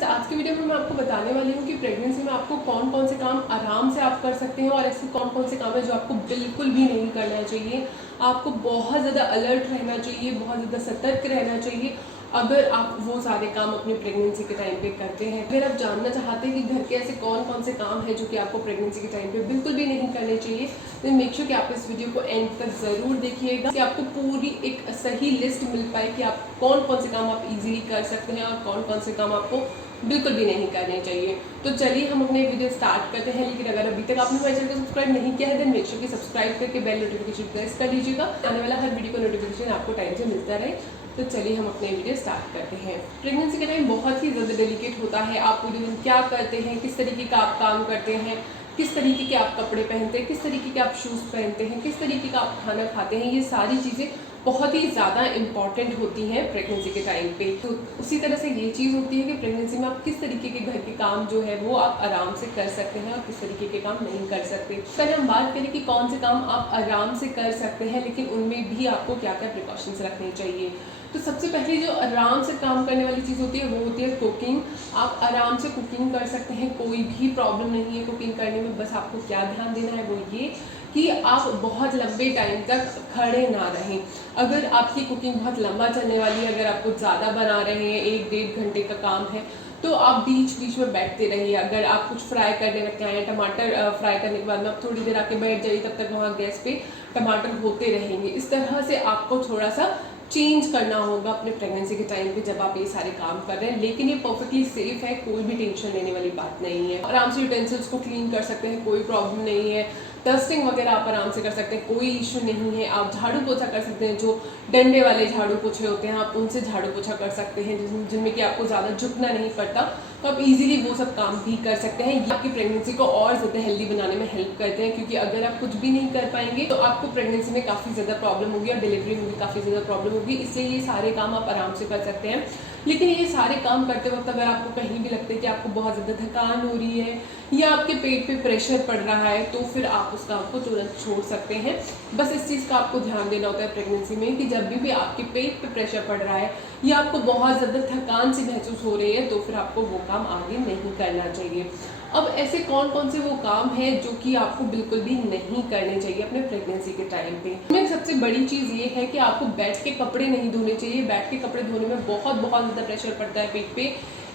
Friends, आज की video में मैं आपको बताने वाली हूँ कि प्रेगनेंसी में आपको कौन कौन से काम आराम से आप कर सकते हैं और ऐसे कौन कौन से काम है जो आपको बिल्कुल भी नहीं करना चाहिए। आपको बहुत ज़्यादा अलर्ट रहना चाहिए, बहुत ज़्यादा सतर्क रहना चाहिए अगर आप वो सारे काम अपनी प्रेगनेंसी के टाइम पे करते हैं। अगर आप जानना चाहते हैं कि घर के ऐसे कौन कौन से काम हैं जो कि आपको प्रेगनेंसी के टाइम पे बिल्कुल भी नहीं करने चाहिए, तो मेक श्योर कि आप इस वीडियो को एंड तक ज़रूर देखिएगा कि आपको पूरी एक सही लिस्ट मिल पाए कि आप कौन कौन से काम आप इजीली कर सकते हैं और कौन कौन से काम आपको बिल्कुल भी नहीं करने चाहिए। तो चलिए हम अपने वीडियो स्टार्ट करते हैं। लेकिन अगर अभी तक आपने हमारे चैनल को सब्सक्राइब नहीं किया है देन मेक श्योर कि सब्सक्राइब करके बेल नोटिफिकेशन प्रेस कर लीजिएगा, आने वाला हर वीडियो का नोटिफिकेशन आपको टाइम से मिलता रहे। तो चलिए हम अपने वीडियो स्टार्ट करते हैं। प्रेगनेंसी का टाइम बहुत ही ज़्यादा डेलिकेट होता है। आप पूरे दिन क्या करते हैं, किस तरीके का आप काम करते हैं, किस तरीके के आप कपड़े पहनते हैं, किस तरीके के आप शूज़ पहनते हैं, किस तरीके का आप खाना खाते हैं, ये सारी चीज़ें बहुत ही ज़्यादा इंपॉर्टेंट होती हैं प्रेगनेंसी के टाइम पे। तो उसी तरह से ये चीज़ होती है कि प्रेगनेंसी में आप किस तरीके के घर के काम जो है वो आप आराम से कर सकते हैं और किस तरीके के काम नहीं कर सकते। पहले हम बात करें कि कौन से काम आप आराम से कर सकते हैं लेकिन उनमें भी आपको क्या क्या प्रिकॉशंस रखने चाहिए। तो सबसे पहले जो आराम से काम करने वाली चीज़ होती है वो होती है कुकिंग। आप आराम से कुकिंग कर सकते हैं, कोई भी प्रॉब्लम नहीं है कुकिंग करने में। बस आपको क्या ध्यान देना है वो ये कि आप बहुत लंबे टाइम तक खड़े ना रहें। अगर आपकी कुकिंग बहुत लंबा चलने वाली है, अगर आप कुछ ज़्यादा बना रहे हैं, 1-1.5 घंटे का काम है, तो आप बीच बीच में बैठते रहिए। अगर आप कुछ फ्राई करने लगते हैं, टमाटर फ्राई करने के बाद में आप थोड़ी देर आके बैठ जाइए, तब तक वहाँ गैस पे टमाटर होते रहेंगे। इस तरह से आपको थोड़ा सा चेंज करना होगा अपने प्रेगनेंसी के टाइम पे जब आप ये सारे काम कर रहे हैं। लेकिन ये परफेक्टली सेफ है, कोई भी टेंशन लेने वाली बात नहीं है। आराम से यूटेंसिल्स को क्लीन कर सकते हैं, कोई प्रॉब्लम नहीं है। डस्टिंग वगैरह आप आराम से कर सकते हैं, कोई इशू नहीं है। आप झाड़ू पोछा कर सकते हैं, जो डंडे वाले झाड़ू पोछे होते हैं आप उनसे झाड़ू पोछा कर सकते हैं, जिनमें कि आपको ज़्यादा झुकना नहीं पड़ता। तो आप इजीली वो सब काम भी कर सकते हैं। ये आपकी प्रेगनेंसी को और ज़्यादा हेल्दी बनाने में हेल्प करते हैं, क्योंकि अगर आप कुछ भी नहीं कर पाएंगे तो आपको प्रेगनेंसी में काफ़ी ज़्यादा प्रॉब्लम होगी और डिलीवरी में भी काफ़ी ज़्यादा प्रॉब्लम होगी। इसलिए ये सारे काम आप आराम से कर सकते हैं। लेकिन ये सारे काम करते वक्त अगर आपको कहीं भी लगता है कि आपको बहुत ज़्यादा थकान हो रही है या आपके पेट पे प्रेशर पड़ रहा है, तो फिर आप उस काम को तुरंत छोड़ सकते हैं। बस इस चीज़ का आपको ध्यान देना होता है प्रेगनेंसी में कि जब भी आपके पेट पे प्रेशर पड़ रहा है या आपको बहुत ज़्यादा थकान सी महसूस हो रही है, तो फिर आपको वो काम आगे नहीं करना चाहिए। अब ऐसे कौन कौन से वो काम हैं जो कि आपको बिल्कुल भी नहीं करने चाहिए अपने प्रेगनेंसी के टाइम पे। में सबसे बड़ी चीज़ ये है कि आपको बैठ के कपड़े नहीं धोने चाहिए। बैठ के कपड़े धोने में बहुत ज़्यादा प्रेशर पड़ता है पेट पे,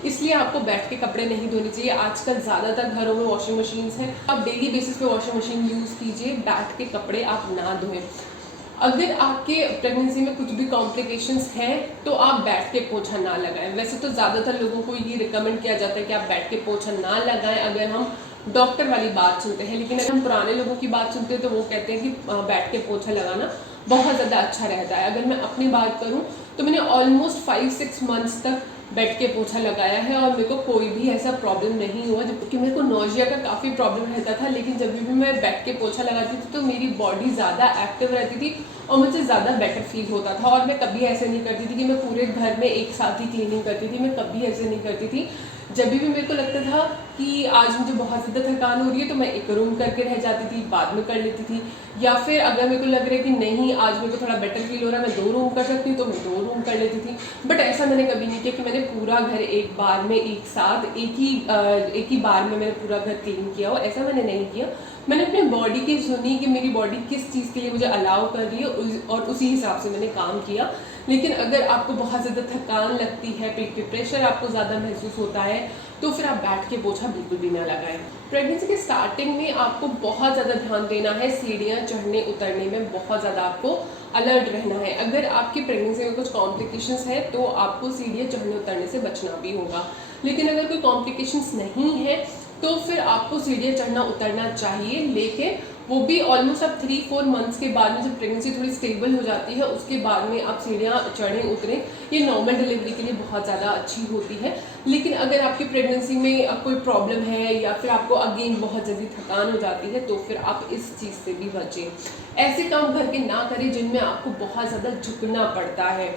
इसलिए आपको बैठ के कपड़े नहीं धोने चाहिए। आजकल ज़्यादातर घरों में वॉशिंग मशीन्स हैं, आप डेली बेसिस पे वॉशिंग मशीन यूज़ कीजिए, बैठ के कपड़े आप ना धोएं। अगर आपके प्रेगनेंसी में कुछ भी कॉम्प्लिकेशंस हैं तो आप बैठ के पोछा ना लगाएं। वैसे तो ज़्यादातर लोगों को ये रिकमेंड किया जाता है कि आप बैठ के पोछा ना लगाएं अगर हम डॉक्टर वाली बात सुनते हैं। लेकिन अगर हम पुराने लोगों की बात सुनते हैं तो वो कहते हैं कि बैठ के पोछा लगाना बहुत ज़्यादा अच्छा रहता है। अगर मैं अपनी बात करूँ तो मैंने ऑलमोस्ट 5-6 मंथ्स तक बैठ के पोछा लगाया है और मेरे को कोई भी ऐसा प्रॉब्लम नहीं हुआ। जबकि मेरे को नोजिया का काफ़ी प्रॉब्लम रहता था, लेकिन जब भी मैं बैठ के पोछा लगाती थी तो मेरी बॉडी ज़्यादा एक्टिव रहती थी और मुझे ज़्यादा बेटर फील होता था। और मैं कभी ऐसे नहीं करती थी कि मैं पूरे घर में एक साथ ही क्लीनिंग करती थी, मैं कभी ऐसे नहीं करती थी। जब भी मेरे को लगता था कि आज मुझे बहुत ज़्यादा थकान हो रही है तो मैं एक रूम करके रह जाती थी, बाद में कर लेती थी। या फिर अगर मेरे को लग रहा है कि नहीं आज मेरे को थोड़ा बेटर फील हो रहा है, मैं 2 रूम कर सकती हूँ, तो मैं 2 रूम कर लेती थी। बट ऐसा मैंने कभी नहीं किया कि मैंने पूरा घर एक बार में एक साथ एक ही बार में मैंने पूरा घर क्लीन किया हो, ऐसा मैंने नहीं किया। मैंने अपनी बॉडी की सुनी कि मेरी बॉडी किस चीज़ के लिए मुझे अलाउ कर रही है और उसी हिसाब से मैंने काम किया। लेकिन अगर आपको बहुत ज़्यादा थकान लगती है, पेट पे प्रेशर आपको ज़्यादा महसूस होता है, तो फिर आप बैठ के पोछा बिल्कुल भी ना लगाएं। प्रेगनेंसी के स्टार्टिंग में आपको बहुत ज़्यादा ध्यान देना है, सीढ़ियाँ चढ़ने उतरने में बहुत ज़्यादा आपको अलर्ट रहना है। अगर आपकी प्रेगनेंसी में कुछ कॉम्प्लिकेशंस है तो आपको सीढ़ियाँ चढ़ने उतरने से बचना भी होगा। लेकिन अगर कोई कॉम्प्लिकेशंस नहीं है तो फिर आपको सीढ़ियाँ चढ़ना उतरना चाहिए। लेकिन वो भी ऑलमोस्ट आप 3-4 मंथ्स के बाद में जब प्रेगनेंसी थोड़ी स्टेबल हो जाती है उसके बाद में आप सीढ़ियाँ चढ़ें उतरें, ये नॉर्मल डिलीवरी के लिए बहुत ज़्यादा अच्छी होती है। लेकिन अगर आपकी प्रेगनेंसी में अब कोई प्रॉब्लम है या फिर आपको अगेन बहुत जल्दी थकान हो जाती है तो फिर आप इस चीज़ से भी बचें। ऐसे काम घर के ना करें जिनमें आपको बहुत ज़्यादा झुकना पड़ता है,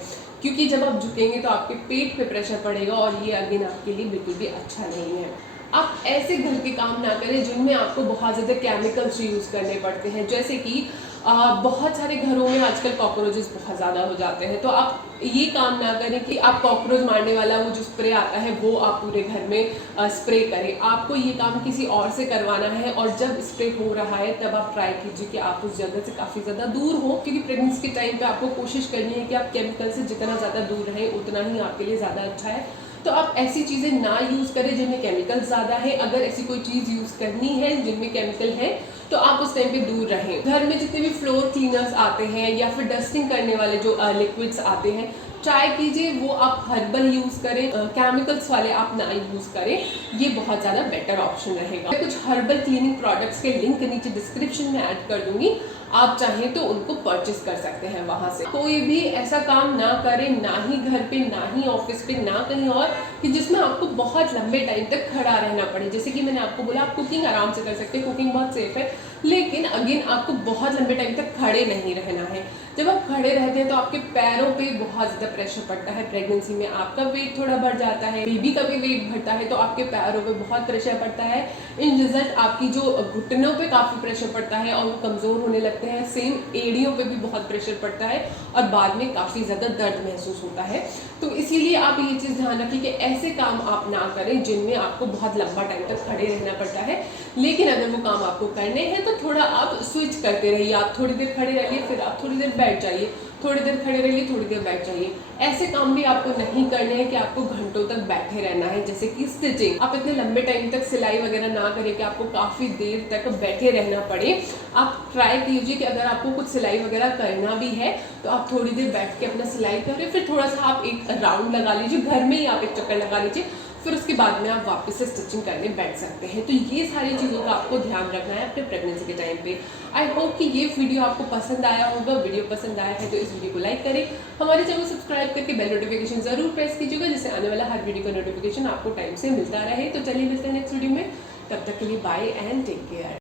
क्योंकि जब आप झुकेंगे तो आपके पेट पे प्रेशर पड़ेगा और ये अगेन आपके लिए बिल्कुल भी अच्छा नहीं है। आप ऐसे घर के काम ना करें जिनमें आपको बहुत ज़्यादा केमिकल्स यूज़ करने पड़ते हैं, जैसे कि बहुत सारे घरों में आजकल कॉकरोचेस बहुत ज़्यादा हो जाते हैं, तो आप ये काम ना करें कि आप कॉकरोच मारने वाला वो जो स्प्रे आता है वो आप पूरे घर में स्प्रे करें। आपको ये काम किसी और से करवाना है, और जब स्प्रे हो रहा है तब आप ट्राई कीजिए कि आप उस जगह से काफ़ी ज़्यादा दूर हो, क्योंकि प्रेगनेंसी के टाइम पे आपको कोशिश करनी है कि आप केमिकल से जितना ज़्यादा दूर रहें उतना ही आपके लिए ज़्यादा अच्छा है। तो आप ऐसी चीज़ें ना यूज़ करें जिनमें केमिकल ज़्यादा है। अगर ऐसी कोई चीज़ यूज़ करनी है जिनमें केमिकल है तो आप उस टाइम पे दूर रहें। घर में जितने भी फ्लोर क्लीनर्स आते हैं या फिर डस्टिंग करने वाले जो लिक्विड्स आते हैं, ट्राई कीजिए वो आप हर्बल यूज़ करें, केमिकल्स वाले आप ना यूज़ करें, ये बहुत ज़्यादा बेटर ऑप्शन रहेगा। मैं कुछ हर्बल क्लीनिंग प्रोडक्ट्स के लिंक नीचे डिस्क्रिप्शन में ऐड कर दूंगी, आप चाहें तो उनको परचेस कर सकते हैं वहाँ से। कोई भी ऐसा काम ना करें, ना ही घर पे, ना ही ऑफिस पे, ना कहीं और, कि जिसमें आपको बहुत लंबे टाइम तक खड़ा रहना पड़े। जैसे कि मैंने आपको बोला, आप कुकिंग आराम से कर सकते हैं, कुकिंग बहुत सेफ है, लेकिन अगेन आपको बहुत लंबे टाइम तक खड़े नहीं रहना है। जब आप खड़े रहते हैं तो आपके पैरों पे बहुत ज़्यादा प्रेशर पड़ता है। प्रेगनेंसी में आपका वेट थोड़ा बढ़ जाता है, बेबी का भी वेट बढ़ता है, तो आपके पैरों पे बहुत प्रेशर पड़ता है। इन रिजल्ट आपकी जो घुटनों पे काफ़ी प्रेशर पड़ता है और वो कमज़ोर होने लगते हैं। सेम एड़ियों पे भी बहुत प्रेशर पड़ता है और बाद में काफ़ी ज़्यादा दर्द महसूस होता है। तो इसीलिए आप ये चीज़ ध्यान रखिए कि ऐसे काम आप ना करें जिनमें आपको बहुत लंबा टाइम तक खड़े रहना पड़ता है। लेकिन अगर वो काम आपको करने हैं तो थोड़ा आप स्विच करते रहिए। आप थोड़ी देर खड़े रहिए, फिर आप थोड़ी देर बैठ जाइए, थोड़ी देर खड़े रहिए, थोड़ी देर बैठ जाइए। ऐसे काम भी आपको नहीं करने हैं कि आपको घंटों तक बैठे रहना है। जैसे कि स्टिचिंग, आप इतने लंबे टाइम तक सिलाई वगैरह ना करें कि आपको काफ़ी देर तक बैठे रहना पड़े। आप ट्राई कीजिए कि अगर आपको कुछ सिलाई वगैरह करना भी है तो आप थोड़ी देर बैठ के अपना सिलाई करें, फिर थोड़ा सा आप एक राउंड लगा लीजिए, घर में ही आप एक चक्कर लगा लीजिए, फिर उसके बाद में आप वापस से स्टिचिंग करने बैठ सकते हैं। तो ये सारी चीज़ों का आपको ध्यान रखना है अपने प्रेगनेंसी के टाइम पे। आई होप कि ये वीडियो आपको पसंद आया होगा। वीडियो पसंद आया है तो इस वीडियो को लाइक करें, हमारे चैनल को सब्सक्राइब करके बेल नोटिफिकेशन जरूर प्रेस कीजिएगा, जिससे आने वाला हर वीडियो का नोटिफिकेशन आपको टाइम से मिलता रहे। तो चलिए मिलते हैं नेक्स्ट वीडियो में, तब तक के लिए बाय एंड टेक केयर।